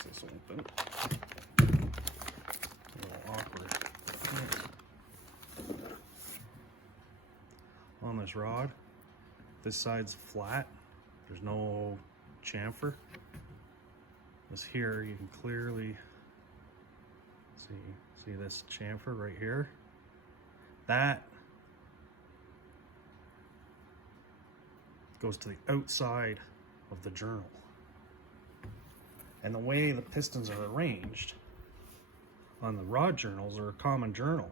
this open. A little awkward. On this rod, this side's flat. There's no chamfer. This here, you can clearly see this chamfer right here. That goes to the outside of the journal. And the way the pistons are arranged on the rod journals are a common journal,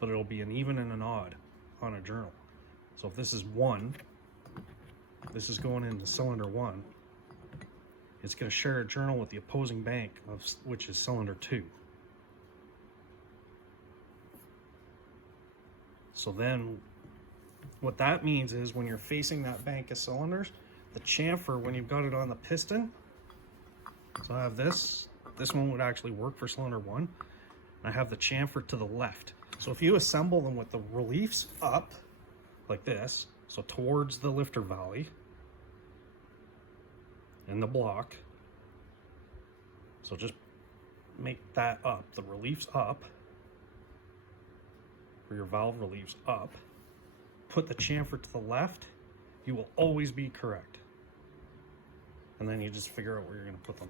but it'll be an even and an odd on a journal. So if this is 1, this is going into cylinder 1, it's going to share a journal with the opposing bank, which is cylinder 2. So then what that means is when you're facing that bank of cylinders, the chamfer, when you've got it on the piston, so I have this one would actually work for cylinder 1. I have the chamfer to the left. So if you assemble them with the reliefs up like this, so towards the lifter valley in the block, so just make that up, the reliefs up, for your valve reliefs up, put the chamfer to the left, you will always be correct. And then you just figure out where you're going to put them.